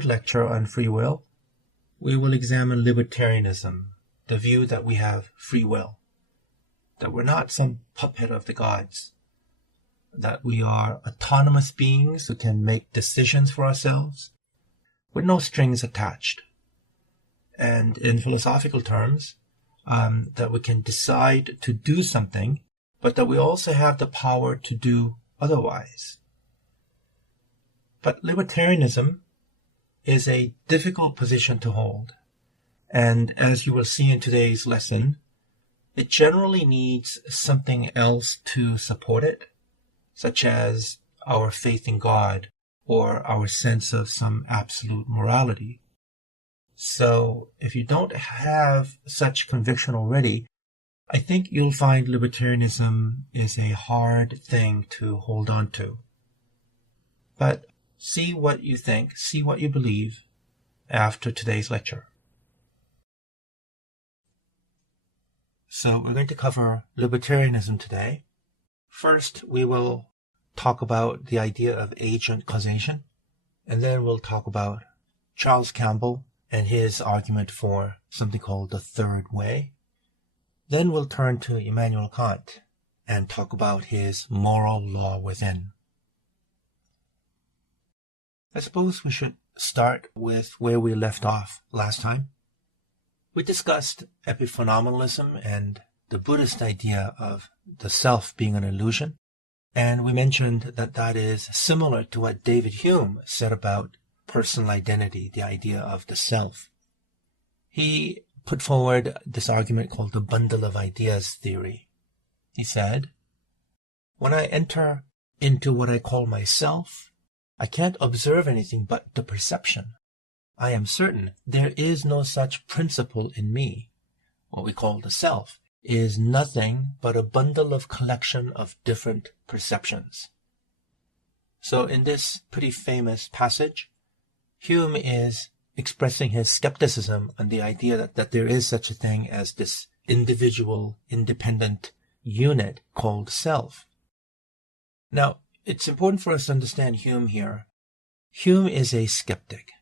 third lecture on free will, we will examine libertarianism, the view that we have free will, that we're not some puppet of the gods, that we are autonomous beings who can make decisions for ourselves with no strings attached. And in philosophical terms, that we can decide to do something, but that we also have the power to do otherwise. But libertarianism is a difficult position to hold. And as you will see in today's lesson, it generally needs something else to support it, such as our faith in God or our sense of some absolute morality. So if you don't have such conviction already, I think you'll find libertarianism is a hard thing to hold on to. But see what you think, see what you believe after today's lecture. So we're going to cover libertarianism today. First, we will talk about the idea of agent causation, and then we'll talk about Charles Campbell and his argument for something called the third way. Then we'll turn to Immanuel Kant and talk about his moral law within. I suppose we should start with where we left off last time. We discussed epiphenomenalism and the Buddhist idea of the self being an illusion, and we mentioned that that is similar to what David Hume said about personal identity, the idea of the self. He put forward this argument called the bundle of ideas theory. He said, when I enter into what I call myself, I can't observe anything but the perception. I am certain there is no such principle in me. What we call the self is nothing but a bundle of collection of different perceptions. So in this pretty famous passage, Hume is expressing his skepticism on the idea that there is such a thing as this individual, independent unit called self. Now, it's important for us to understand Hume here. Hume is a skeptic.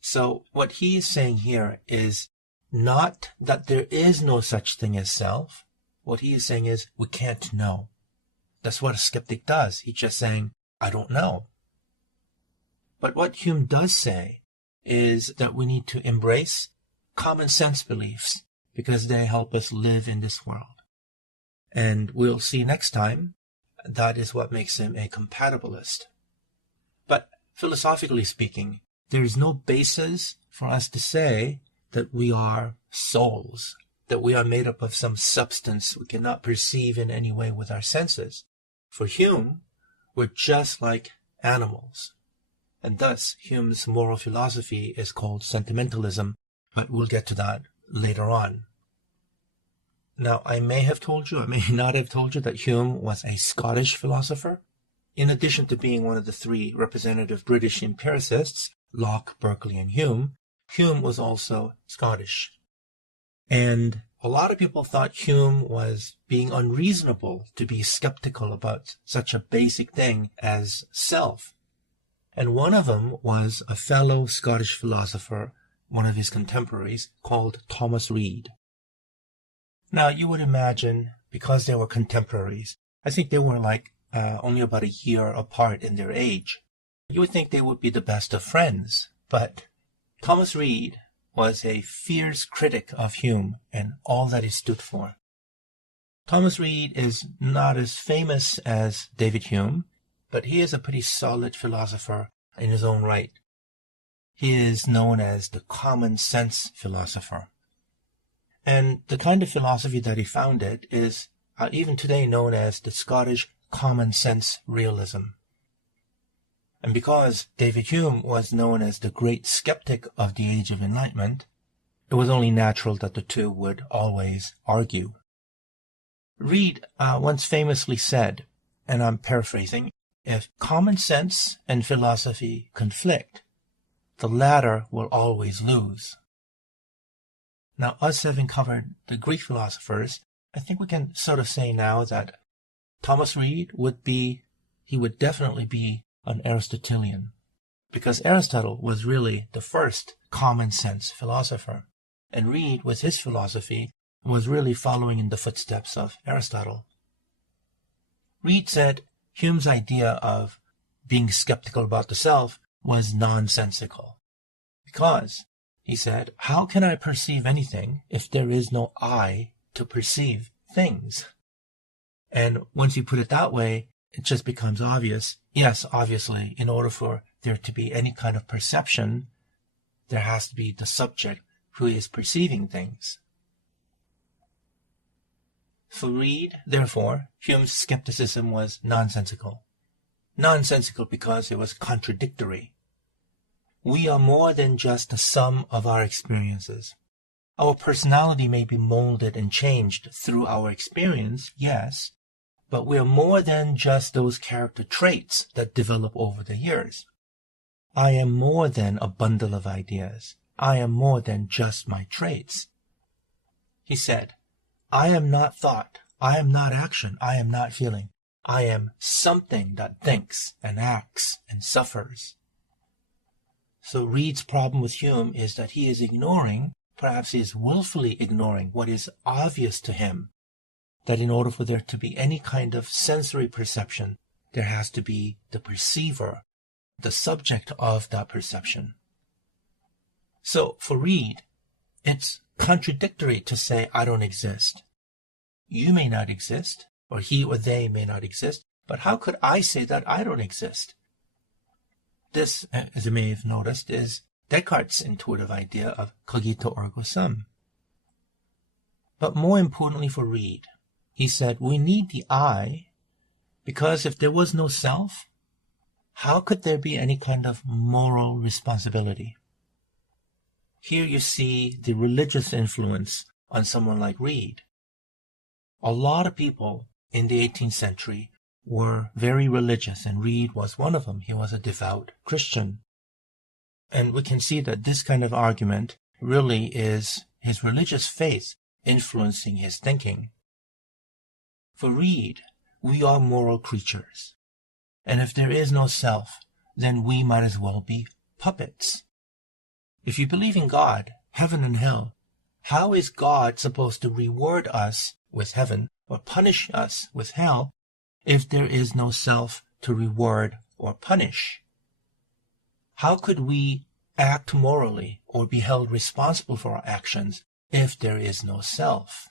So what he is saying here is not that there is no such thing as self. What he is saying is we can't know. That's what a skeptic does. He's just saying, I don't know. But what Hume does say is that we need to embrace common sense beliefs because they help us live in this world. And we'll see next time that is what makes him a compatibilist. But philosophically speaking, there is no basis for us to say that we are souls, that we are made up of some substance we cannot perceive in any way with our senses. For Hume, we're just like animals. And thus, Hume's moral philosophy is called sentimentalism, but we'll get to that later on. Now, I may have told you, I may not have told you that Hume was a Scottish philosopher. In addition to being one of the three representative British empiricists, Locke, Berkeley, and Hume, Hume was also Scottish. And a lot of people thought Hume was being unreasonable to be skeptical about such a basic thing as self. And one of them was a fellow Scottish philosopher, one of his contemporaries, called Thomas Reid. Now, you would imagine, because they were contemporaries, I think they were like only about a year apart in their age, you would think they would be the best of friends. But Thomas Reid was a fierce critic of Hume and all that he stood for. Thomas Reid is not as famous as David Hume, but he is a pretty solid philosopher in his own right. He is known as the common sense philosopher. And the kind of philosophy that he founded is even today known as the Scottish common sense realism. And because David Hume was known as the great skeptic of the Age of Enlightenment, it was only natural that the two would always argue. Reid once famously said, and I'm paraphrasing, if common sense and philosophy conflict, the latter will always lose. Now, us having covered the Greek philosophers, I think we can sort of say now that Thomas Reid would definitely be an Aristotelian. because Aristotle was really the first common sense philosopher, and Reid, with his philosophy, was really following in the footsteps of Aristotle. Reid said Hume's idea of being skeptical about the self was nonsensical, because, he said, how can I perceive anything if there is no I to perceive things? And once you put it that way, it just becomes obvious. Yes, obviously, in order for there to be any kind of perception, there has to be the subject who is perceiving things. For Reid, therefore, Hume's skepticism was nonsensical. Nonsensical because it was contradictory. We are more than just the sum of our experiences. Our personality may be molded and changed through our experience, yes, but we are more than just those character traits that develop over the years. I am more than a bundle of ideas. I am more than just my traits. He said, I am not thought. I am not action. I am not feeling. I am something that thinks and acts and suffers. So Reid's problem with Hume is that he is ignoring, perhaps he is willfully ignoring what is obvious to him, that in order for there to be any kind of sensory perception, there has to be the perceiver, the subject of that perception. So for Reid, it's contradictory to say, I don't exist. You may not exist, or he or they may not exist, but how could I say that I don't exist? This, as you may have noticed, is Descartes' intuitive idea of cogito ergo sum. But more importantly for Reid, he said we need the I, because if there was no self, how could there be any kind of moral responsibility? Here you see the religious influence on someone like Reid. A lot of people in the 18th century were very religious, and Reid was one of them. He was a devout Christian. And we can see that this kind of argument really is his religious faith influencing his thinking. For Reid, we are moral creatures. And if there is no self, then we might as well be puppets. If you believe in God, heaven and hell, how is God supposed to reward us with heaven or punish us with hell if there is no self to reward or punish? How could we act morally or be held responsible for our actions if there is no self?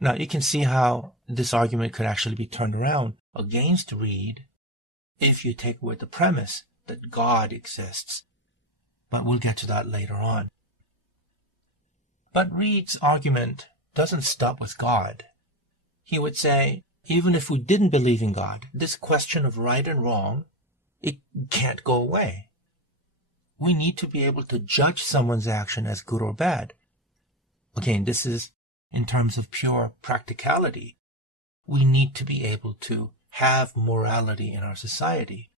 Now you can see how this argument could actually be turned around against Reid if you take away the premise that God exists. But we'll get to that later on. But Reid's argument doesn't stop with God. He would say, even if we didn't believe in God, this question of right and wrong, it can't go away. We need to be able to judge someone's action as good or bad. Again, this is in terms of pure practicality. We need to be able to have morality in our society.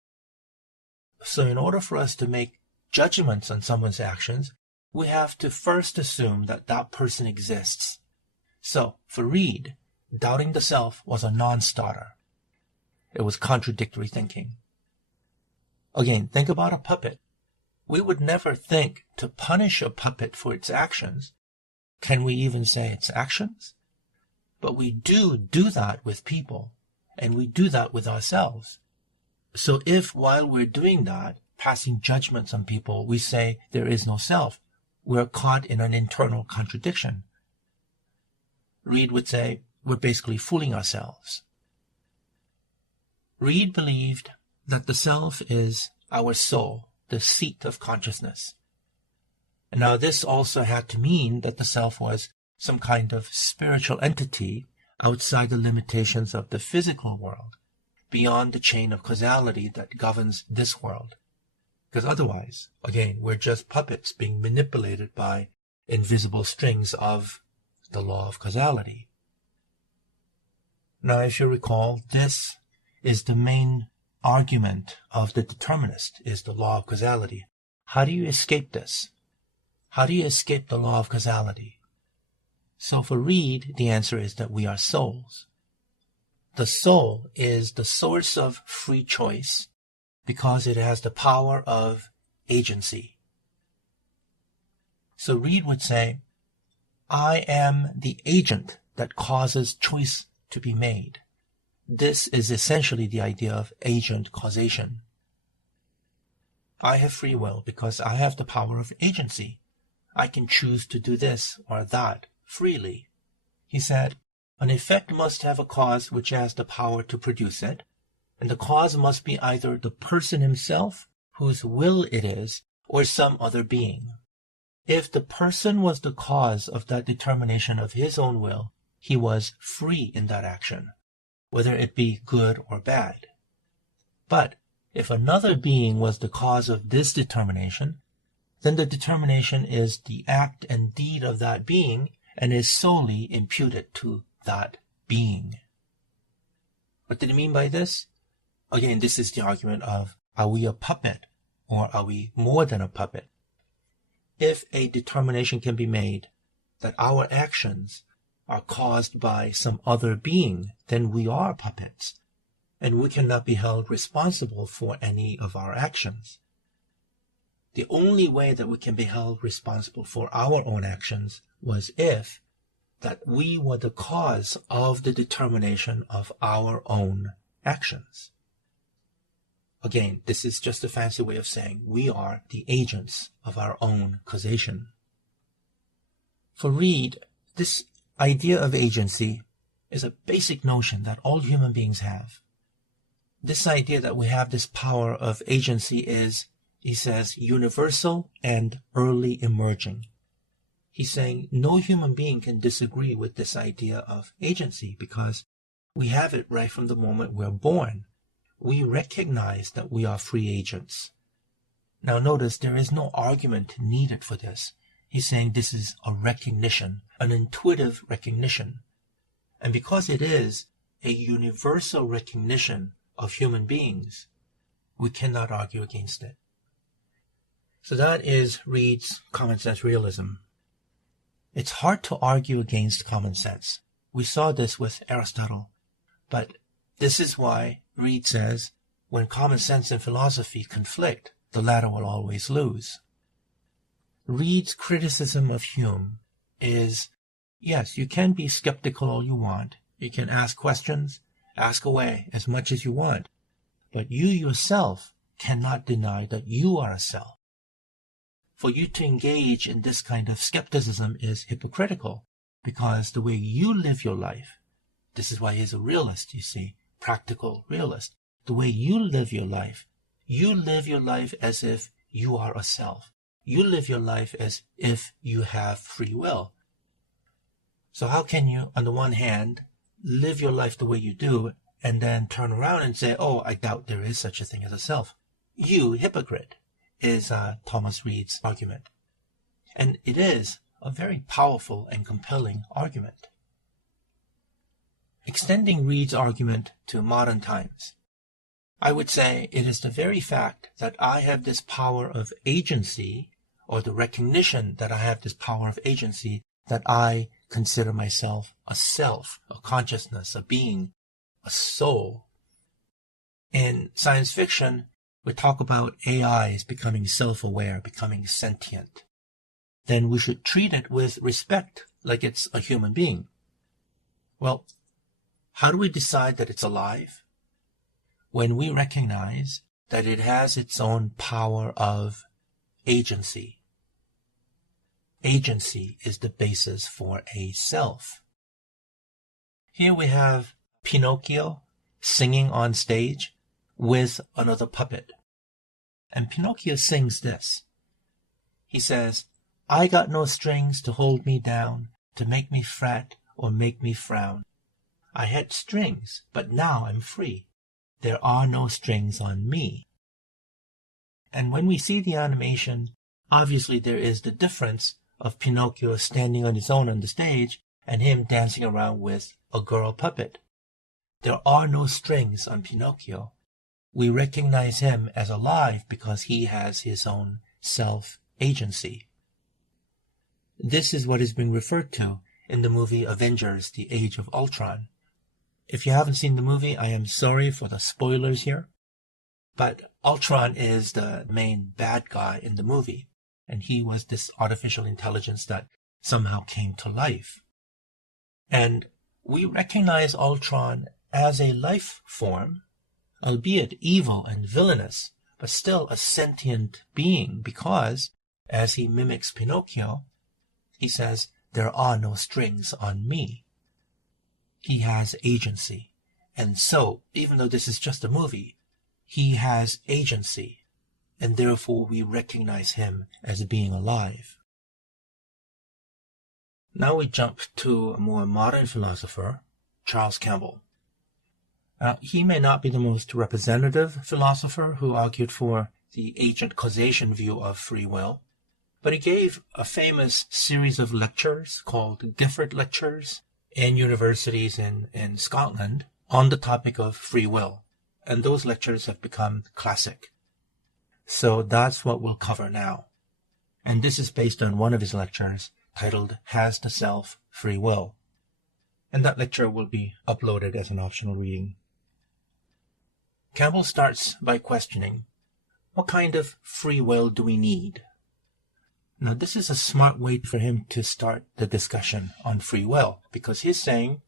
So in order for us to make judgments on someone's actions, we have to first assume that that person exists. So, for Reid, doubting the self was a non-starter. It was contradictory thinking. Again, think about a puppet. We would never think to punish a puppet for its actions. Can we even say its actions? But we do that with people, and we do that with ourselves. So if while we're doing that, passing judgments on people, we say there is no self, we're caught in an internal contradiction. Reid would say we're basically fooling ourselves. Reid believed that the self is our soul, the seat of consciousness. And now this also had to mean that the self was some kind of spiritual entity outside the limitations of the physical world, beyond the chain of causality that governs this world. Because otherwise, again, we're just puppets being manipulated by invisible strings of the law of causality. Now, if you recall, this is the main argument of the determinist, is the law of causality. How do you escape this? How do you escape the law of causality? So for Reid, the answer is that we are souls. The soul is the source of free choice, because it has the power of agency. So Reid would say, I am the agent that causes choice to be made. This is essentially the idea of agent causation. I have free will because I have the power of agency. I can choose to do this or that freely. He said, an effect must have a cause which has the power to produce it, and the cause must be either the person himself, whose will it is, or some other being. If the person was the cause of that determination of his own will, he was free in that action, whether it be good or bad. But if another being was the cause of this determination, then the determination is the act and deed of that being and is solely imputed to that being. What did he mean by this? Again, this is the argument of, are we a puppet or are we more than a puppet? If a determination can be made that our actions are caused by some other being, then we are puppets, and we cannot be held responsible for any of our actions. The only way that we can be held responsible for our own actions was if that we were the cause of the determination of our own actions. Again, this is just a fancy way of saying we are the agents of our own causation. For Reid, this idea of agency is a basic notion that all human beings have. This idea that we have this power of agency is, he says, universal and early emerging. He's saying no human being can disagree with this idea of agency because we have it right from the moment we're born. We recognize that we are free agents. Now notice there is no argument needed for this. He's saying this is a recognition, an intuitive recognition. And because it is a universal recognition of human beings, we cannot argue against it. So that is Reid's common sense realism. It's hard to argue against common sense. We saw this with Aristotle. But this is why Reid says, when common sense and philosophy conflict, the latter will always lose. Reid's criticism of Hume is, yes, you can be skeptical all you want. You can ask questions, ask away as much as you want. But you yourself cannot deny that you are a self. For you to engage in this kind of skepticism is hypocritical, because the way you live your life, this is why he's a realist, you see, practical realist. The way you live your life as if you are a self. You live your life as if you have free will. So how can you, on the one hand, live your life the way you do, and then turn around and say, oh, I doubt there is such a thing as a self? You hypocrite, is Thomas Reid's argument. And it is a very powerful and compelling argument. Extending Reid's argument to modern times, I would say it is the very fact that I have this power of agency, or the recognition that I have this power of agency, that I consider myself a self, a consciousness, a being, a soul. In science fiction, we talk about AIs becoming self-aware, becoming sentient. Then we should treat it with respect, like it's a human being. Well, how do we decide that it's alive? When we recognize that it has its own power of agency. Agency is the basis for a self. Here we have Pinocchio singing on stage with another puppet. And Pinocchio sings this. He says, I got no strings to hold me down, to make me fret or make me frown. I had strings, but now I'm free. There are no strings on me. And when we see the animation, obviously there is the difference of Pinocchio standing on his own on the stage and him dancing around with a girl puppet. There are no strings on Pinocchio. We recognize him as alive because he has his own self-agency. This is what is being referred to in the movie Avengers: The Age of Ultron. If you haven't seen the movie, I am sorry for the spoilers here. But Ultron is the main bad guy in the movie, and he was this artificial intelligence that somehow came to life. And we recognize Ultron as a life form, albeit evil and villainous, but still a sentient being, because, as he mimics Pinocchio, he says, "There are no strings on me." He has agency. And so, even though this is just a movie, he has agency, and therefore we recognize him as being alive. Now we jump to a more modern philosopher, Charles Campbell. He may not be the most representative philosopher who argued for the agent causation view of free will, but he gave a famous series of lectures called Gifford Lectures in universities in Scotland on the topic of free will, and those lectures have become classic. So that's what we'll cover now. And this is based on one of his lectures titled, "Has the Self Free Will?" And that lecture will be uploaded as an optional reading. Campbell starts by questioning, what kind of free will do we need? Now, this is a smart way for him to start the discussion on free will, because he's saying,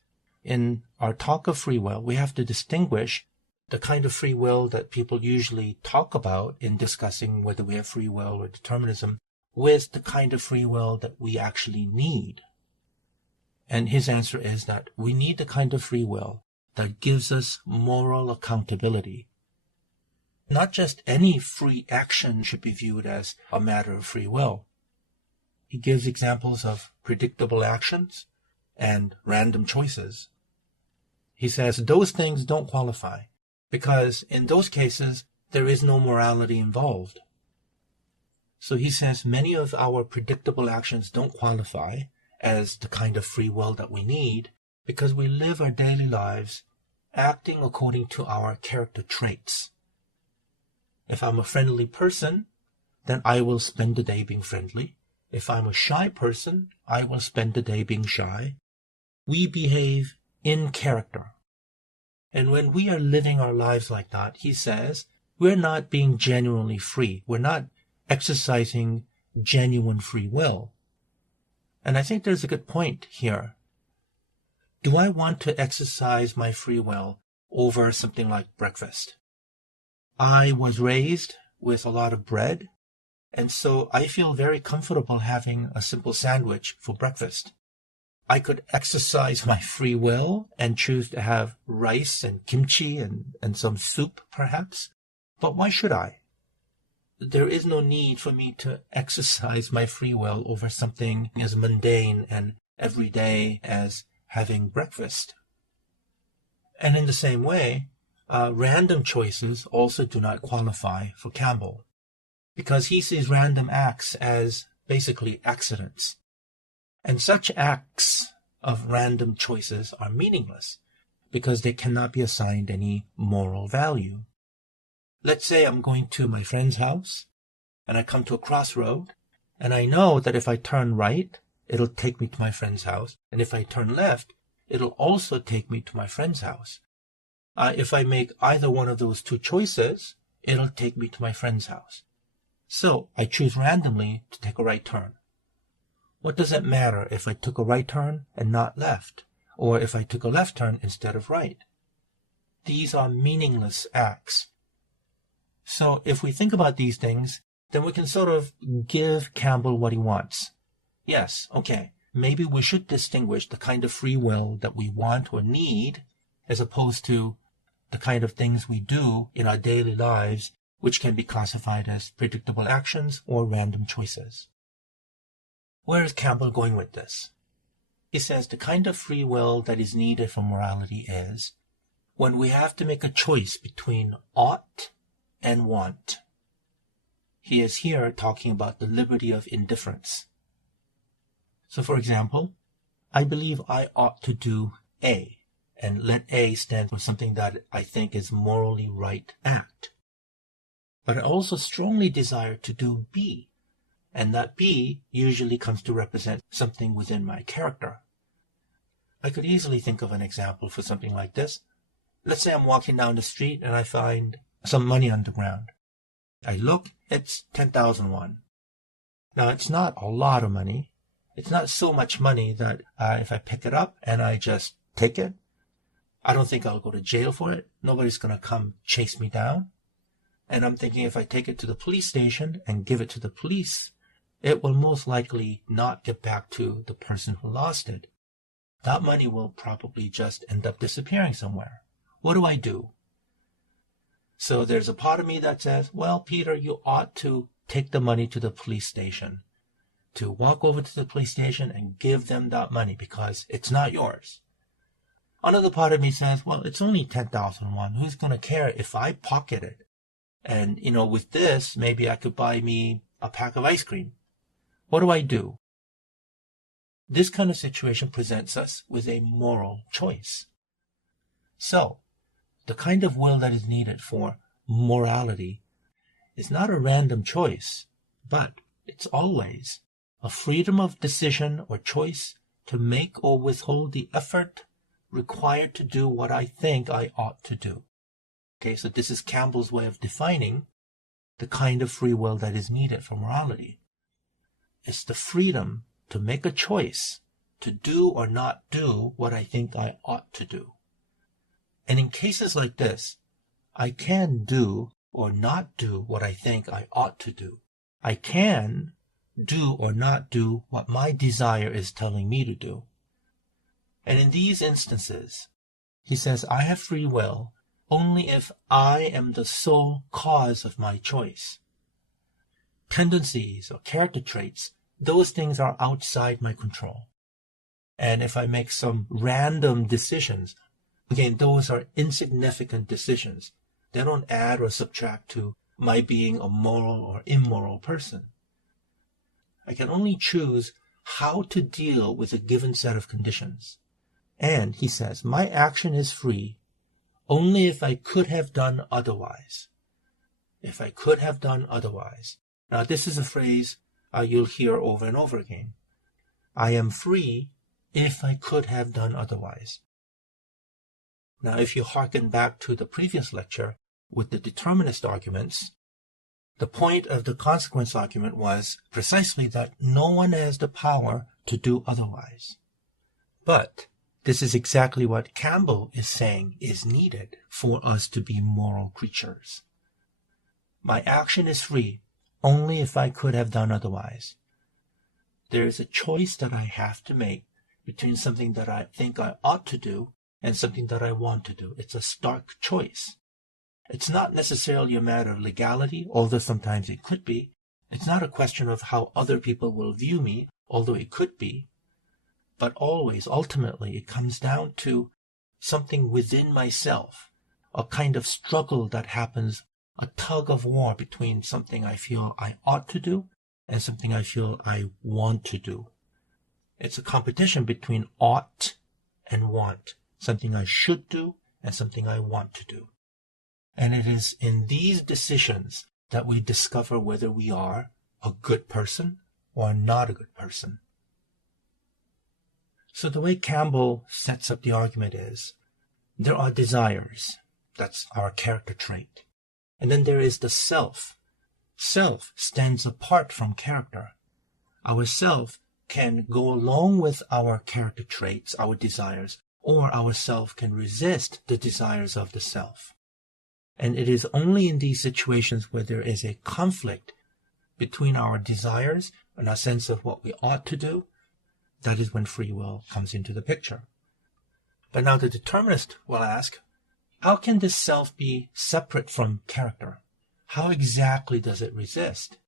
in our talk of free will, we have to distinguish the kind of free will that people usually talk about in discussing whether we have free will or determinism with the kind of free will that we actually need. And his answer is that we need the kind of free will that gives us moral accountability. Not just any free action should be viewed as a matter of free will. He gives examples of predictable actions and random choices. He says those things don't qualify, because in those cases, there is no morality involved. So he says many of our predictable actions don't qualify as the kind of free will that we need, because we live our daily lives acting according to our character traits. If I'm a friendly person, then I will spend the day being friendly. If I'm a shy person, I will spend the day being shy. We behave in character. And when we are living our lives like that, he says, we're not being genuinely free. We're not exercising genuine free will. And I think there's a good point here. Do I want to exercise my free will over something like breakfast? I was raised with a lot of bread, and so I feel very comfortable having a simple sandwich for breakfast. I could exercise my free will and choose to have rice and kimchi and some soup, perhaps. But why should I? There is no need for me to exercise my free will over something as mundane and everyday as having breakfast. And in the same way, random choices also do not qualify for Campbell, because he sees random acts as basically accidents. And such acts of random choices are meaningless because they cannot be assigned any moral value. Let's say I'm going to my friend's house and I come to a crossroad, and I know that if I turn right, it'll take me to my friend's house, and if I turn left, it'll also take me to my friend's house. If I make either one of those two choices, it'll take me to my friend's house. So I choose randomly to take a right turn. What does it matter if I took a right turn and not left, or if I took a left turn instead of right? These are meaningless acts. So if we think about these things, then we can sort of give Campbell what he wants. Yes, okay, maybe we should distinguish the kind of free will that we want or need as opposed to the kind of things we do in our daily lives, which can be classified as predictable actions or random choices. Where is Campbell going with this? He says the kind of free will that is needed for morality is when we have to make a choice between ought and want. He is here talking about the liberty of indifference. So, for example, I believe I ought to do A, and let A stand for something that I think is morally right act. But I also strongly desire to do B, and that B usually comes to represent something within my character. I could easily think of an example for something like this. Let's say I'm walking down the street and I find some money on the ground. I look, it's 10,000 won. Now, it's not a lot of money. It's not so much money that if I pick it up and I just take it, I don't think I'll go to jail for it. Nobody's going to come chase me down. And I'm thinking if I take it to the police station and give it to the police, it will most likely not get back to the person who lost it. That money will probably just end up disappearing somewhere. What do I do? So there's a part of me that says, well, Peter, you ought to take the money to the police station, to walk over to the police station and give them that money because it's not yours. Another part of me says, well, it's only 10,000 won. Who's going to care if I pocket it? And, with this, maybe I could buy me a pack of ice cream. What do I do? This kind of situation presents us with a moral choice. So, the kind of will that is needed for morality is not a random choice, but it's always a freedom of decision or choice to make or withhold the effort required to do what I think I ought to do. Okay, so this is Campbell's way of defining the kind of free will that is needed for morality. It's the freedom to make a choice to do or not do what I think I ought to do. And in cases like this, I can do or not do what I think I ought to do. I can do or not do what my desire is telling me to do. And in these instances, he says, I have free will only if I am the sole cause of my choice. Tendencies or character traits, those things are outside my control. And if I make some random decisions, again, those are insignificant decisions. They don't add or subtract to my being a moral or immoral person. I can only choose how to deal with a given set of conditions. And, he says, my action is free only if I could have done otherwise. If I could have done otherwise. Now, this is a phrase you'll hear over and over again. I am free if I could have done otherwise. Now, if you hearken back to the previous lecture with the determinist arguments, the point of the consequence argument was precisely that no one has the power to do otherwise. But this is exactly what Campbell is saying is needed for us to be moral creatures. My action is free only if I could have done otherwise. There is a choice that I have to make between something that I think I ought to do and something that I want to do. It's a stark choice. It's not necessarily a matter of legality, although sometimes it could be. It's not a question of how other people will view me, although it could be. But always, ultimately, it comes down to something within myself, a kind of struggle that happens, a tug of war between something I feel I ought to do and something I feel I want to do. It's a competition between ought and want, something I should do and something I want to do. And it is in these decisions that we discover whether we are a good person or not a good person. So the way Campbell sets up the argument is, there are desires. That's our character trait. And then there is the self. Self stands apart from character. Our self can go along with our character traits, our desires, or our self can resist the desires of the self. And it is only in these situations where there is a conflict between our desires and our sense of what we ought to do, that is when free will comes into the picture. But now the determinist will ask, how can this self be separate from character? How exactly does it resist?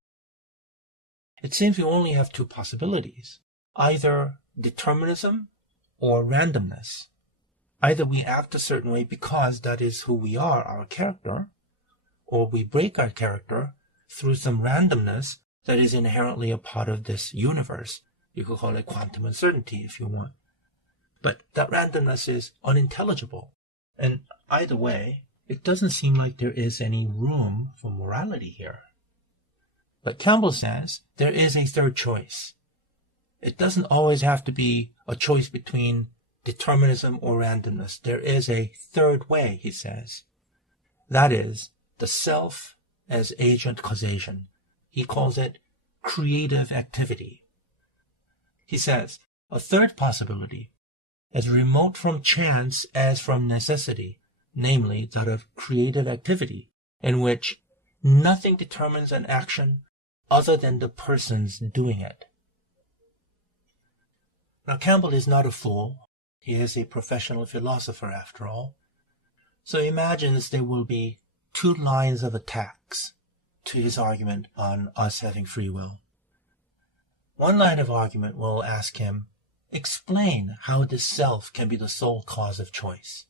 It seems we only have two possibilities, either determinism or randomness. Either we act a certain way because that is who we are, our character, or we break our character through some randomness that is inherently a part of this universe. You could call it quantum uncertainty if you want. But that randomness is unintelligible. And either way, it doesn't seem like there is any room for morality here. But Campbell says there is a third choice. It doesn't always have to be a choice between determinism or randomness. There is a third way, he says. That is, the self as agent causation. He calls it creative activity. He says, a third possibility, as remote from chance as from necessity, namely that of creative activity, in which nothing determines an action other than the person's doing it. Now, Campbell is not a fool. He is a professional philosopher, after all. So he imagines there will be two lines of attacks to his argument on us having free will. One line of argument will ask him, explain how this self can be the sole cause of choice.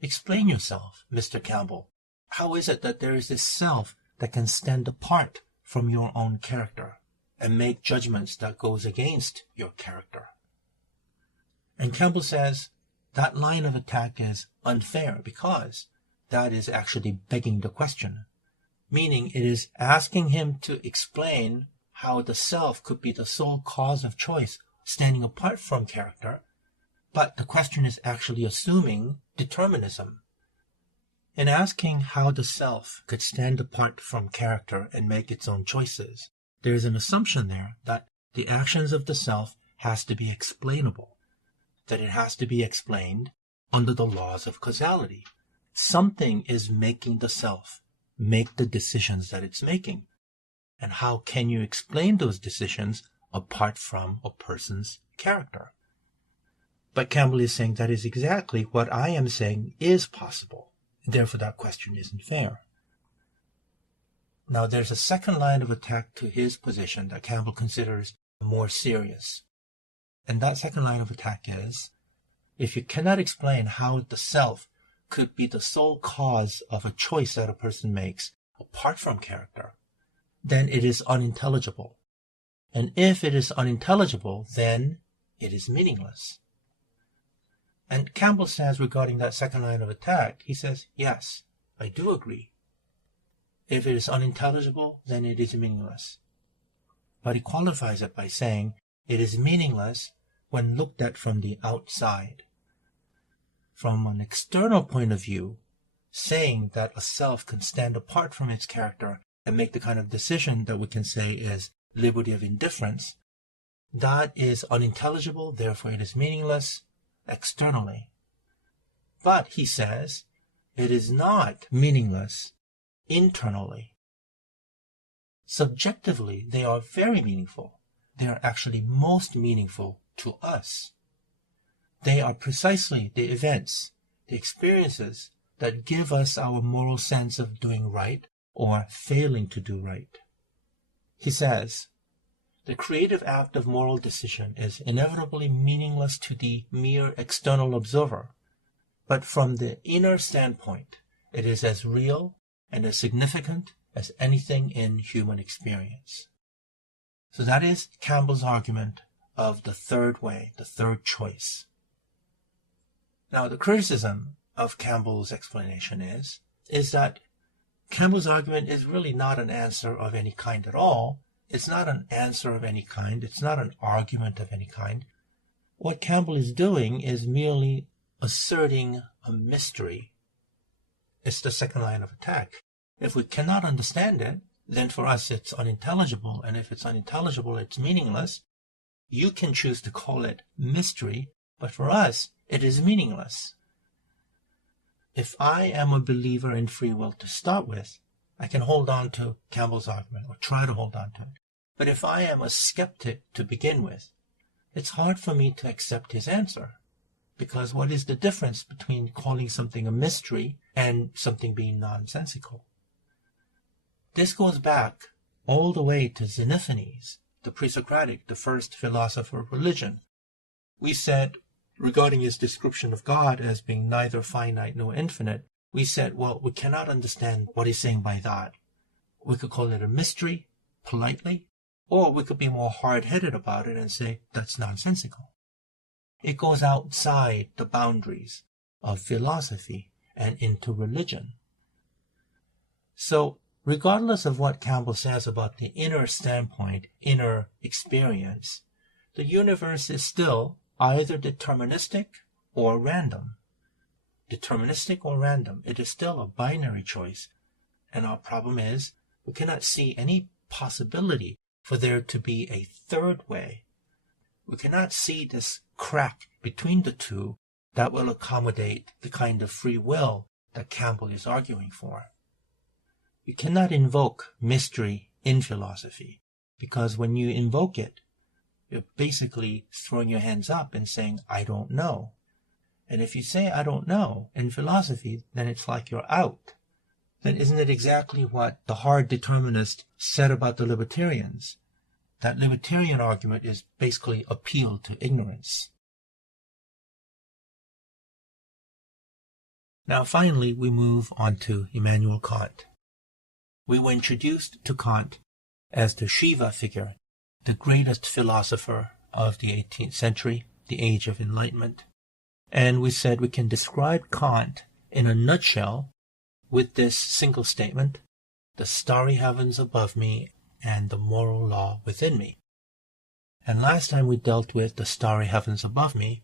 Explain yourself, Mr. Campbell. How is it that there is this self that can stand apart from your own character and make judgments that goes against your character? And Campbell says that line of attack is unfair because that is actually begging the question, meaning it is asking him to explain how the self could be the sole cause of choice standing apart from character, but the question is actually assuming determinism. In asking how the self could stand apart from character and make its own choices, there is an assumption there that the actions of the self has to be explainable, that it has to be explained under the laws of causality. Something is making the self make the decisions that it's making. And how can you explain those decisions apart from a person's character? But Campbell is saying that is exactly what I am saying is possible. Therefore, that question isn't fair. Now, there's a second line of attack to his position that Campbell considers more serious. And that second line of attack is, if you cannot explain how the self could be the sole cause of a choice that a person makes apart from character, then it is unintelligible. And if it is unintelligible, then it is meaningless. And Campbell says regarding that second line of attack, he says, yes, I do agree. If it is unintelligible, then it is meaningless. But he qualifies it by saying it is meaningless when looked at from the outside. From an external point of view, saying that a self can stand apart from its character and make the kind of decision that we can say is liberty of indifference, that is unintelligible, therefore it is meaningless externally. But, he says, it is not meaningless internally. Subjectively, they are very meaningful. They are actually most meaningful to us. They are precisely the events, the experiences that give us our moral sense of doing right or failing to do right. He says, the creative act of moral decision is inevitably meaningless to the mere external observer, but from the inner standpoint, it is as real and as significant as anything in human experience. So that is Campbell's argument of the third way, the third choice. Now, the criticism of Campbell's explanation is that Campbell's argument is really not an answer of any kind at all. It's not an answer of any kind. It's not an argument of any kind. What Campbell is doing is merely asserting a mystery. It's the second line of attack. If we cannot understand it, then for us it's unintelligible, and if it's unintelligible, it's meaningless. You can choose to call it mystery, but for us, it is meaningless. If I am a believer in free will to start with, I can hold on to Campbell's argument, or try to hold on to it. But if I am a skeptic to begin with, it's hard for me to accept his answer. Because what is the difference between calling something a mystery and something being nonsensical? This goes back all the way to Xenophanes, the pre-Socratic, the first philosopher of religion. We said, regarding his description of God as being neither finite nor infinite, we said, well, we cannot understand what he's saying by that. We could call it a mystery, politely, or we could be more hard-headed about it and say, that's nonsensical. It goes outside the boundaries of philosophy and into religion. So, regardless of what Campbell says about the inner standpoint, inner experience, the universe is still either deterministic or random. Deterministic or random, it is still a binary choice. And our problem is we cannot see any possibility for there to be a third way. We cannot see this crack between the two that will accommodate the kind of free will that Campbell is arguing for. You cannot invoke mystery in philosophy, because when you invoke it, you're basically throwing your hands up and saying, I don't know. And if you say, I don't know, in philosophy, then it's like you're out. Then isn't it exactly what the hard determinist said about the libertarians? That libertarian argument is basically appeal to ignorance. Now finally, we move on to Immanuel Kant. We were introduced to Kant as the Shiva figure, the greatest philosopher of the 18th century, the Age of Enlightenment. And we said we can describe Kant in a nutshell with this single statement: the starry heavens above me and the moral law within me. And last time we dealt with the starry heavens above me,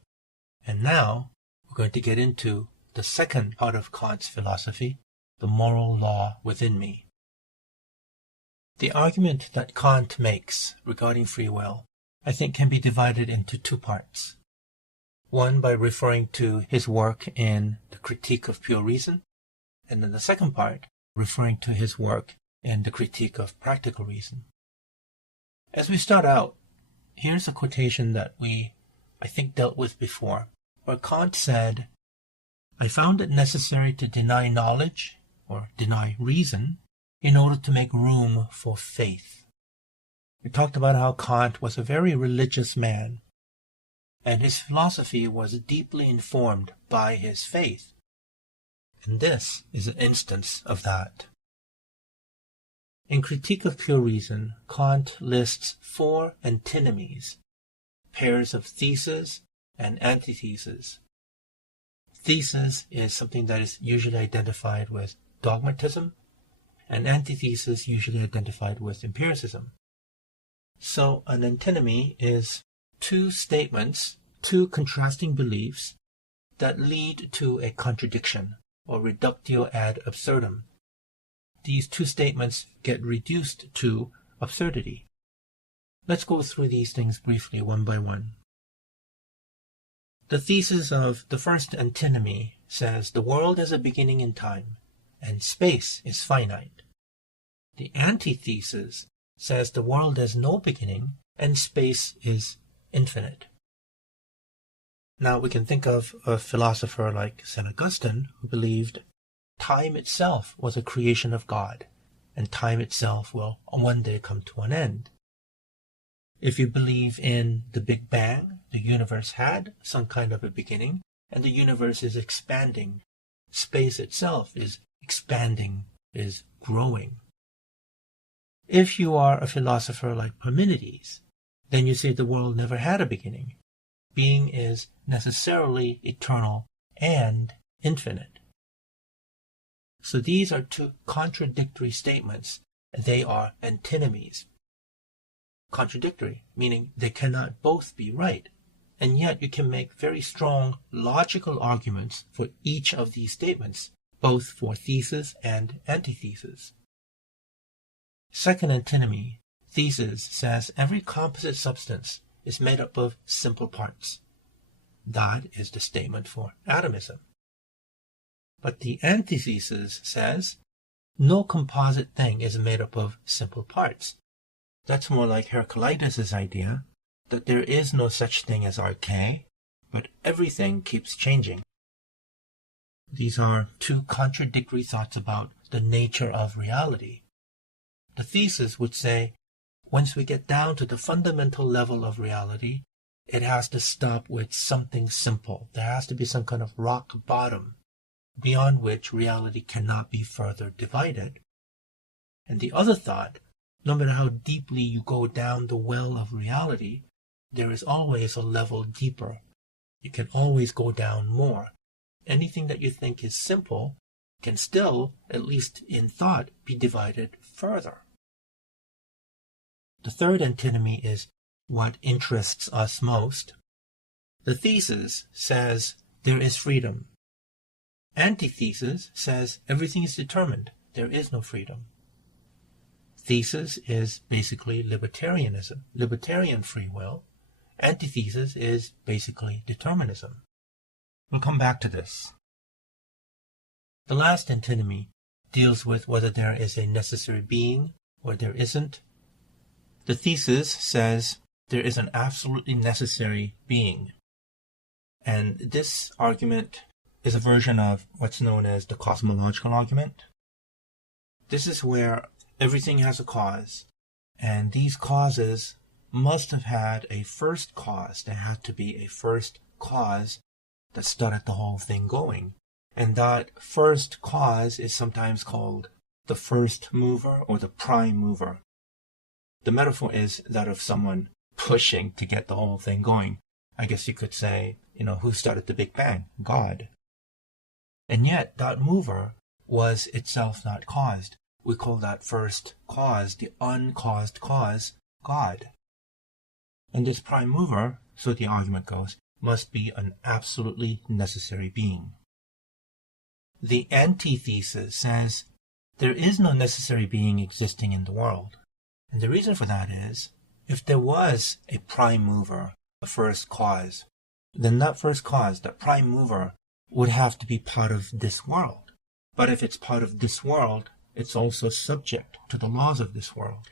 and now we're going to get into the second part of Kant's philosophy, the moral law within me. The argument that Kant makes regarding free will, I think, can be divided into two parts. One by referring to his work in the Critique of Pure Reason, and then the second part referring to his work in the Critique of Practical Reason. As we start out, here's a quotation that we, I think, dealt with before, where Kant said, I found it necessary to deny knowledge, or deny reason, in order to make room for faith. We talked about how Kant was a very religious man, and his philosophy was deeply informed by his faith. And this is an instance of that. In Critique of Pure Reason, Kant lists 4 antinomies, pairs of theses and antitheses. Thesis is something that is usually identified with dogmatism, and antithesis usually identified with empiricism. So an antinomy is 2 statements, 2 contrasting beliefs that lead to a contradiction, or reductio ad absurdum. These 2 statements get reduced to absurdity. Let's go through these things briefly, one by one. The thesis of the first antinomy says the world has a beginning in time, and space is finite. The antithesis says the world has no beginning, and space is infinite. Now we can think of a philosopher like St. Augustine, who believed time itself was a creation of God, and time itself will one day come to an end. If you believe in the Big Bang, the universe had some kind of a beginning, and the universe is expanding. Space itself is expanding, is growing. If you are a philosopher like Parmenides, then you say the world never had a beginning. Being is necessarily eternal and infinite. So these are 2 contradictory statements. They are antinomies. Contradictory, meaning they cannot both be right, and yet you can make very strong logical arguments for each of these statements, both for thesis and antithesis. Second antinomy, thesis, says every composite substance is made up of simple parts. That is the statement for atomism. But the antithesis says no composite thing is made up of simple parts. That's more like Heraclitus' idea that there is no such thing as arche, but everything keeps changing. These are 2 contradictory thoughts about the nature of reality. The thesis would say, once we get down to the fundamental level of reality, it has to stop with something simple. There has to be some kind of rock bottom, beyond which reality cannot be further divided. And the other thought, no matter how deeply you go down the well of reality, there is always a level deeper. You can always go down more. Anything that you think is simple can still, at least in thought, be divided further. The third antinomy is what interests us most. The thesis says there is freedom. Antithesis says everything is determined. there is no freedom. Thesis is basically libertarianism, libertarian free will. Antithesis is basically determinism. We'll come back to this. The last antinomy deals with whether there is a necessary being or there isn't. The thesis says there is an absolutely necessary being. And this argument is a version of what's known as the cosmological argument. This is where everything has a cause, and these causes must have had a first cause. There had to be a first cause that started the whole thing going. And that first cause is sometimes called the first mover or the prime mover. The metaphor is that of someone pushing to get the whole thing going. I guess you could say, who started the Big Bang? God. And yet, that mover was itself not caused. We call that first cause, the uncaused cause, God. And this prime mover, so the argument goes, must be an absolutely necessary being. The antithesis says there is no necessary being existing in the world. And the reason for that is, if there was a prime mover, a first cause, then that first cause, that prime mover, would have to be part of this world. But if it's part of this world, it's also subject to the laws of this world,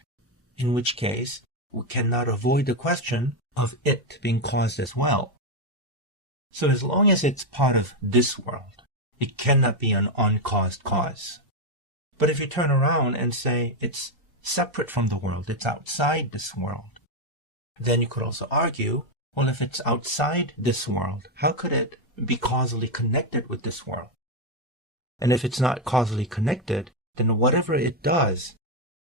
in which case we cannot avoid the question of it being caused as well. So as long as it's part of this world, it cannot be an uncaused cause. But if you turn around and say it's separate from the world, it's outside this world, then you could also argue, well, if it's outside this world, how could it be causally connected with this world? And if it's not causally connected, then whatever it does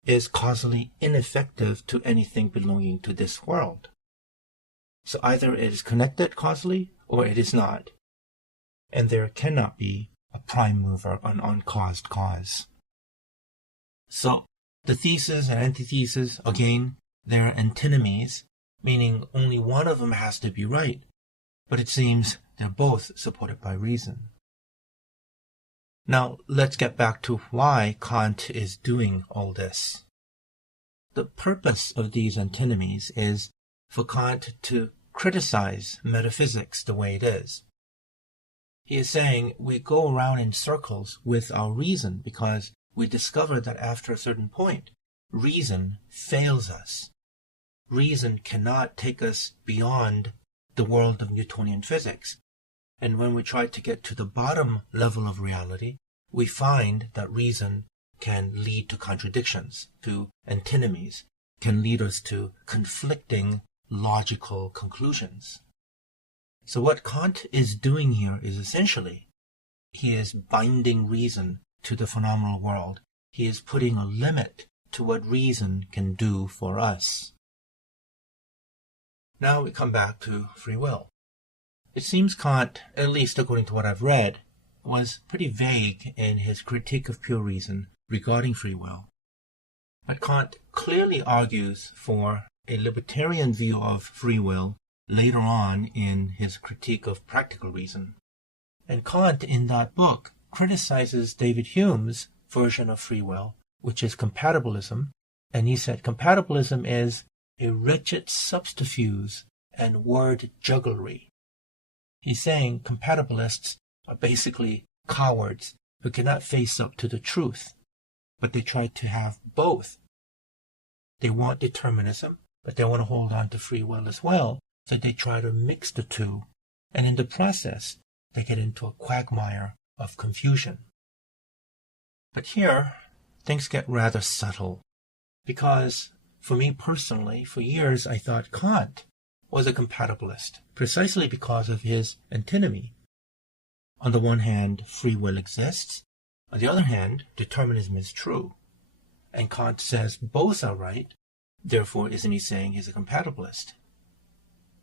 is causally ineffective to anything belonging to this world. So either it is connected causally or it is not. And there cannot be a prime mover, an uncaused cause. So the thesis and antithesis, again, they're antinomies, meaning only one of them has to be right. But it seems they're both supported by reason. Now, let's get back to why Kant is doing all this. The purpose of these antinomies is for Kant to criticize metaphysics the way it is. He is saying we go around in circles with our reason because we discover that after a certain point, reason fails us. Reason cannot take us beyond the world of Newtonian physics. And when we try to get to the bottom level of reality, we find that reason can lead to contradictions, to antinomies, can lead us to conflicting logical conclusions. So what Kant is doing here is essentially, he is binding reason to the phenomenal world. He is putting a limit to what reason can do for us. Now we come back to free will. It seems Kant, at least according to what I've read, was pretty vague in his critique of pure reason regarding free will. But Kant clearly argues for a libertarian view of free will later on in his critique of practical reason. And Kant, in that book, criticizes David Hume's version of free will, which is compatibilism, and he said compatibilism is a wretched subterfuge and word jugglery. He's saying compatibilists are basically cowards who cannot face up to the truth, but they try to have both. They want determinism, but they want to hold on to free will as well, so they try to mix the two, and in the process, they get into a quagmire of confusion. But here, things get rather subtle, because for me personally, for years I thought Kant was a compatibilist, precisely because of his antinomy. On the one hand, free will exists. On the other hand, determinism is true. And Kant says both are right, therefore isn't he saying he's a compatibilist?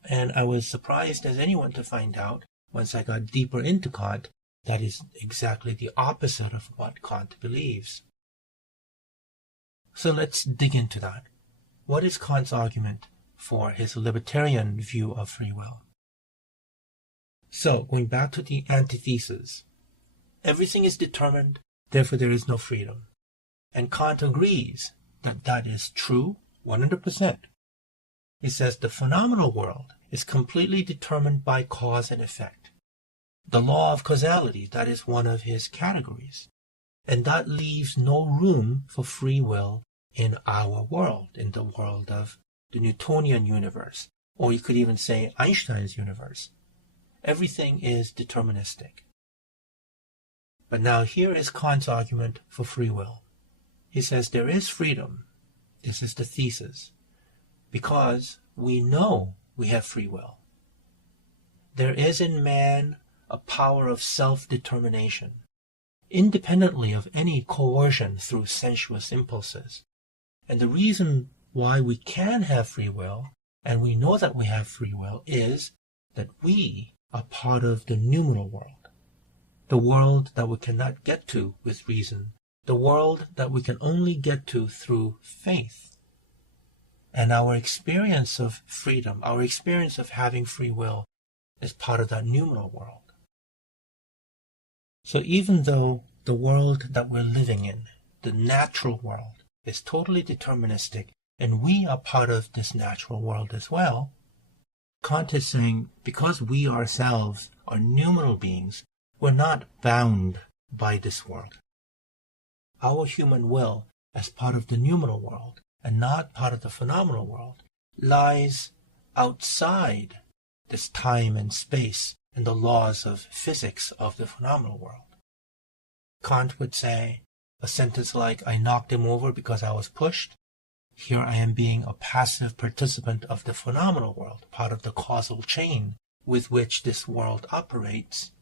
And I was surprised as anyone to find out, once I got deeper into Kant, that is exactly the opposite of what Kant believes. So let's dig into that. What is Kant's argument for his libertarian view of free will? So, going back to the antithesis, everything is determined, therefore there is no freedom. And Kant agrees that that is true 100%. He says the phenomenal world is completely determined by cause and effect. The law of causality, that is one of his categories. And that leaves no room for free will in our world, in the world of the Newtonian universe, or you could even say Einstein's universe. Everything is deterministic. But now here is Kant's argument for free will. He says there is freedom. This is the thesis. Because we know we have free will. There is in man a power of self-determination, independently of any coercion through sensuous impulses. And the reason why we can have free will, and we know that we have free will, is that we are part of the noumenal world, the world that we cannot get to with reason, the world that we can only get to through faith. And our experience of freedom, our experience of having free will, is part of that noumenal world. So even though the world that we're living in, the natural world, is totally deterministic, and we are part of this natural world as well, Kant is saying because we ourselves are noumenal beings, we're not bound by this world. Our human will, as part of the noumenal world, and not part of the phenomenal world, lies outside this time and space and the laws of physics of the phenomenal world. Kant would say a sentence like, I knocked him over because I was pushed. Here I am being a passive participant of the phenomenal world, part of the causal chain with which this world operates.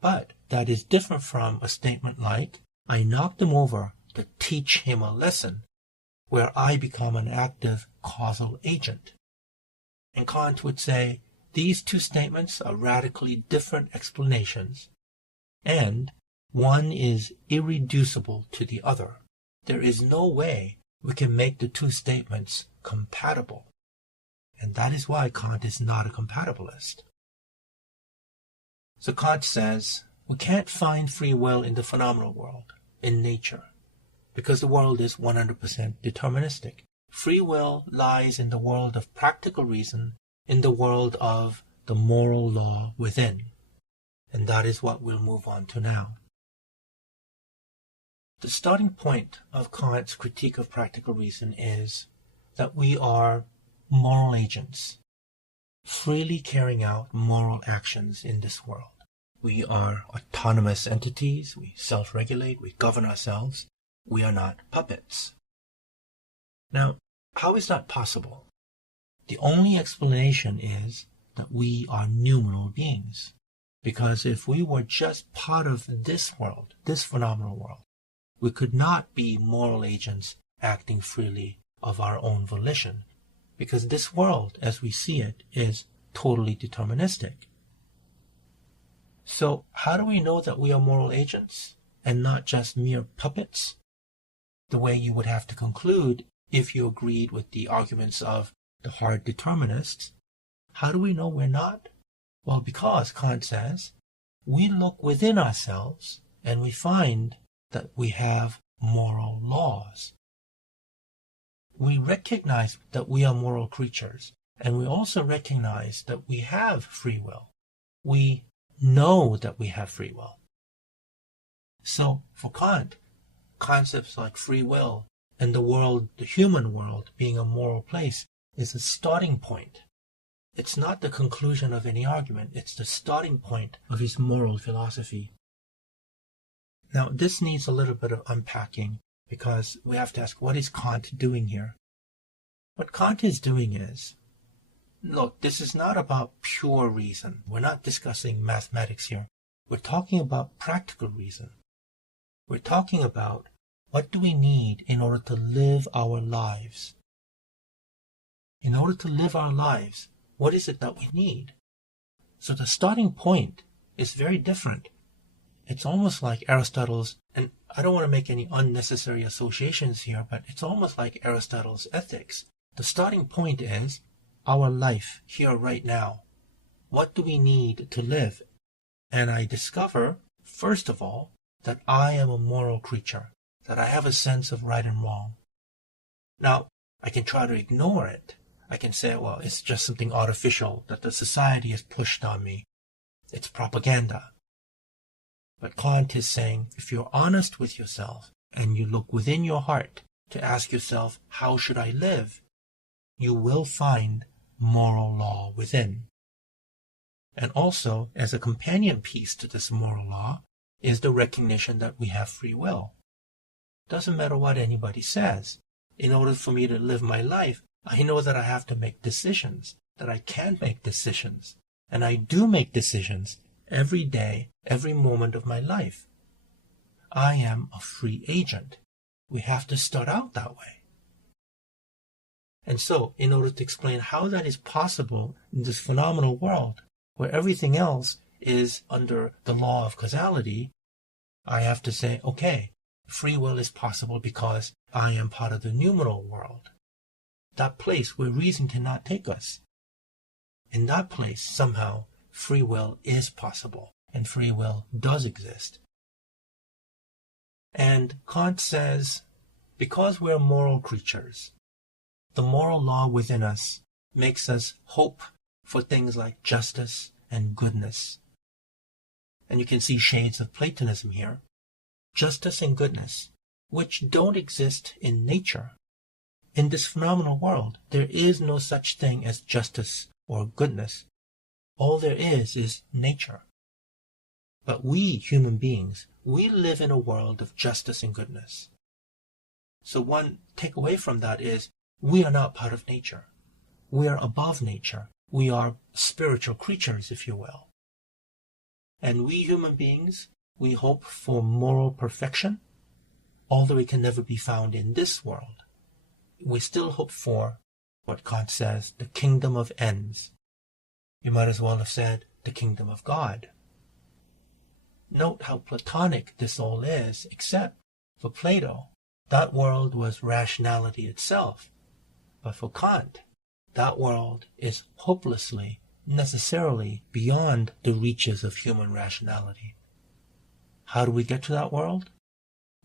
But that is different from a statement like, I knocked him over to teach him a lesson, where I become an active causal agent. And Kant would say, these two statements are radically different explanations, and one is irreducible to the other. There is no way we can make the two statements compatible. And that is why Kant is not a compatibilist. So Kant says, we can't find free will in the phenomenal world, in nature, because the world is 100% deterministic. Free will lies in the world of practical reason, in the world of the moral law within. And that is what we'll move on to now. The starting point of Kant's critique of practical reason is that we are moral agents, freely carrying out moral actions in this world. We are autonomous entities, we self-regulate, we govern ourselves. We are not puppets. Now, how is that possible? The only explanation is that we are noumenal beings. Because if we were just part of this world, this phenomenal world, we could not be moral agents acting freely of our own volition, because this world, as we see it, is totally deterministic. So how do we know that we are moral agents and not just mere puppets? The way you would have to conclude if you agreed with the arguments of the hard determinists. How do we know we're not? Well, because, Kant says, we look within ourselves and we find that we have moral laws. We recognize that we are moral creatures, and we also recognize that we have free will. We know that we have free will. So, for Kant, concepts like free will and the world, the human world, being a moral place is a starting point. It's not the conclusion of any argument, it's the starting point of his moral philosophy. Now, this needs a little bit of unpacking because we have to ask, what is Kant doing here? What Kant is doing is, look, this is not about pure reason. We're not discussing mathematics here. We're talking about practical reason. We're talking about what do we need in order to live our lives? In order to live our lives, what is it that we need? So the starting point is very different. It's almost like Aristotle's, and I don't want to make any unnecessary associations here, but it's almost like Aristotle's ethics. The starting point is our life here right now. What do we need to live? And I discover, first of all, that I am a moral creature. that I have a sense of right and wrong. Now, I can try to ignore it. I can say, well, it's just something artificial that the society has pushed on me. It's propaganda. But Kant is saying, if you're honest with yourself and you look within your heart to ask yourself, how should I live? You will find moral law within. And also, as a companion piece to this moral law, is the recognition that we have free will. Doesn't matter what anybody says. In order for me to live my life, I know that I have to make decisions, that I can make decisions. And I do make decisions every day, every moment of my life. I am a free agent. We have to start out that way. And so, in order to explain how that is possible in this phenomenal world, where everything else is under the law of causality, I have to say, okay, free will is possible because I am part of the noumenal world. That place where reason cannot take us. In that place, somehow, free will is possible, and free will does exist. And Kant says, because we're moral creatures, the moral law within us makes us hope for things like justice and goodness. And you can see shades of Platonism here. Justice and goodness, which don't exist in nature. In this phenomenal world, there is no such thing as justice or goodness. All there is nature. But we, human beings, we live in a world of justice and goodness. So one takeaway from that is, we are not part of nature. We are above nature. We are spiritual creatures, if you will. And we human beings, we hope for moral perfection, although it can never be found in this world. We still hope for what Kant says, the kingdom of ends. You might as well have said the kingdom of God. Note how Platonic this all is, except for Plato, that world was rationality itself. But for Kant, that world is hopelessly, necessarily beyond the reaches of human rationality. How do we get to that world?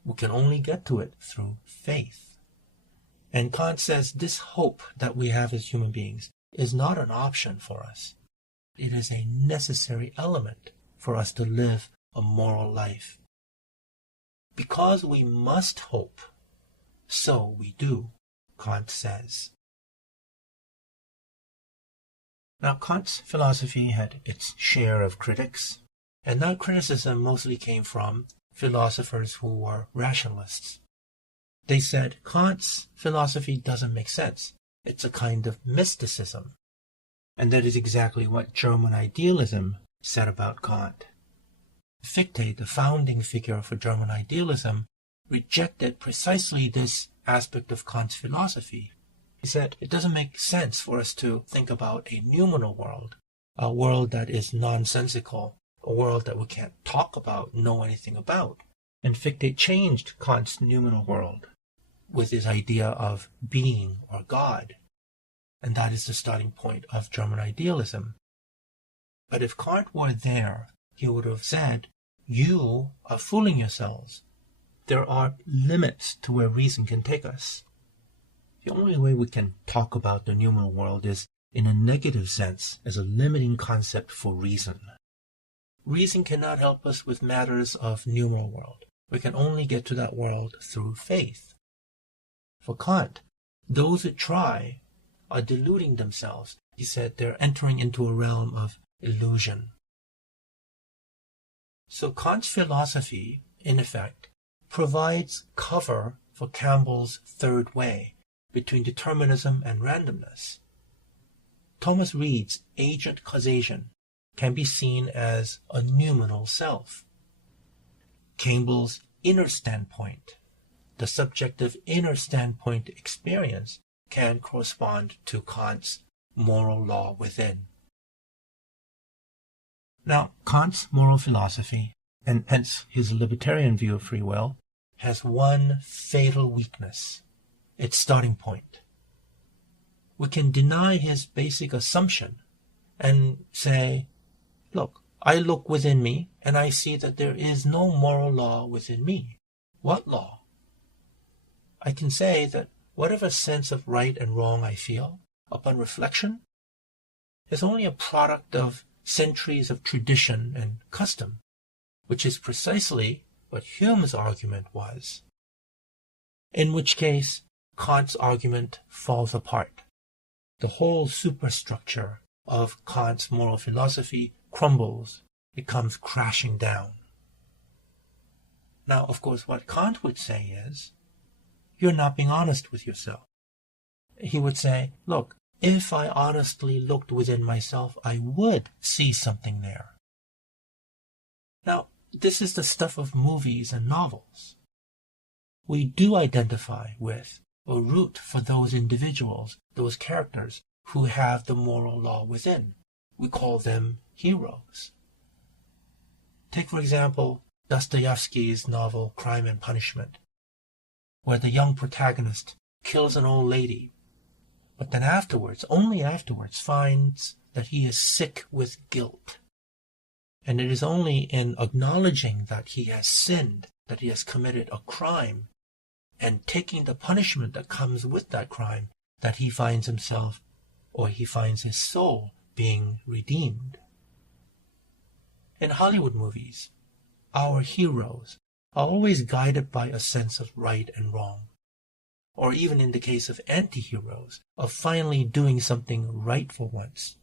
We can only get to it through faith. And Kant says this hope that we have as human beings is not an option for us. It is a necessary element for us to live a moral life. Because we must hope, so we do, Kant says. Now, Kant's philosophy had its share of critics, and that criticism mostly came from philosophers who were rationalists. They said Kant's philosophy doesn't make sense. It's a kind of mysticism. And that is exactly what German idealism said about Kant. Fichte, the founding figure for German idealism, rejected precisely this aspect of Kant's philosophy. He said it doesn't make sense for us to think about a noumenal world, a world that is nonsensical, a world that we can't talk about, know anything about. And Fichte changed Kant's noumenal world with his idea of being or God. And that is the starting point of German idealism. But if Kant were there, he would have said, you are fooling yourselves. There are limits to where reason can take us. The only way we can talk about the noumenal world is in a negative sense, as a limiting concept for reason. Reason cannot help us with matters of noumenal world. We can only get to that world through faith. For Kant, those who try are deluding themselves. He said they're entering into a realm of illusion. So Kant's philosophy, in effect, provides cover for Campbell's third way between determinism and randomness. Thomas Reid's agent causation can be seen as a noumenal self. Campbell's inner standpoint, the subjective inner standpoint experience, can correspond to Kant's moral law within. Now, Kant's moral philosophy, and hence his libertarian view of free will, has one fatal weakness, its starting point. We can deny his basic assumption and say, look, I look within me and I see that there is no moral law within me. What law? I can say that whatever sense of right and wrong I feel upon reflection is only a product of centuries of tradition and custom, which is precisely what Hume's argument was, in which case Kant's argument falls apart. The whole superstructure of Kant's moral philosophy crumbles. It comes crashing down. Now, of course, what Kant would say is, you're not being honest with yourself. He would say, look, if I honestly looked within myself, I would see something there. Now, this is the stuff of movies and novels. We do identify with or root for those individuals, those characters who have the moral law within. We call them heroes. Take, for example, Dostoevsky's novel Crime and Punishment, where the young protagonist kills an old lady, but then afterwards, only afterwards, finds that he is sick with guilt. And it is only in acknowledging that he has sinned, that he has committed a crime, and taking the punishment that comes with that crime, that he finds himself, or he finds his soul, being redeemed. In Hollywood movies, our heroes are always guided by a sense of right and wrong, or even in the case of anti-heroes, of finally doing something right for once,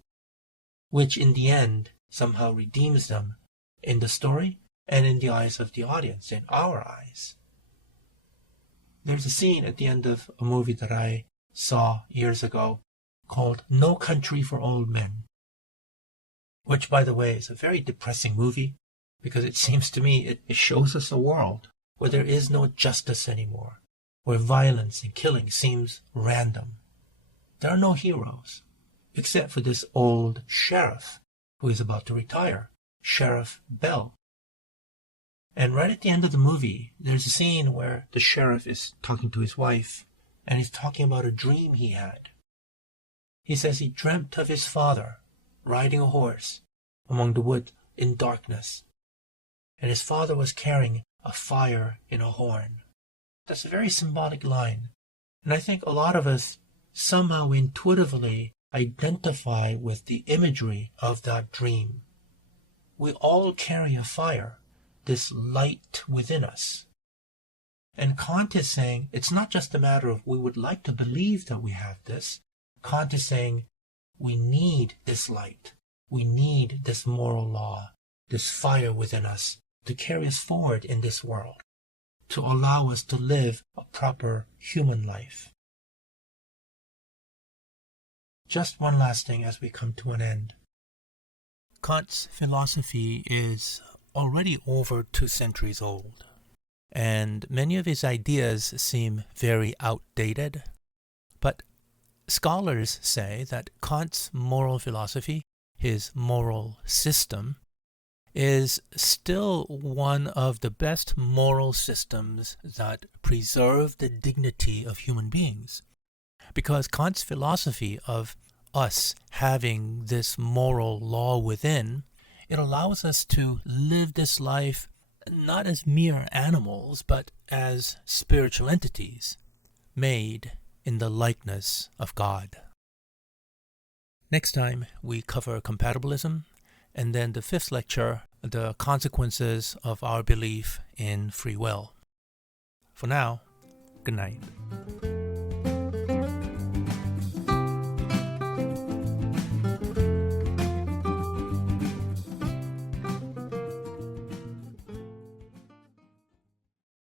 which in the end somehow redeems them in the story and in the eyes of the audience, in our eyes. There's a scene at the end of a movie that I saw years ago called No Country for Old Men, which, by the way, is a very depressing movie because it seems to me it shows us a world where there is no justice anymore, where violence and killing seems random. There are no heroes, except for this old sheriff who is about to retire, Sheriff Bell. And right at the end of the movie, there's a scene where the sheriff is talking to his wife, and he's talking about a dream he had. He says he dreamt of his father riding a horse among the woods in darkness, and his father was carrying a fire in a horn. That's a very symbolic line, and I think a lot of us somehow intuitively identify with the imagery of that dream. We all carry a fire, this light within us. And Kant is saying it's not just a matter of we would like to believe that we have this. Kant is saying we need this light. We need this moral law, this fire within us to carry us forward in this world, to allow us to live a proper human life. Just one last thing as we come to an end. Kant's philosophy is already over 2 centuries old, and many of his ideas seem very outdated. But scholars say that Kant's moral philosophy, his moral system, is still one of the best moral systems that preserve the dignity of human beings. Because Kant's philosophy of us having this moral law within, it allows us to live this life not as mere animals, but as spiritual entities, made in the likeness of God. Next time, we cover compatibilism, and then the 5th lecture, the consequences of our belief in free will. For now, good night.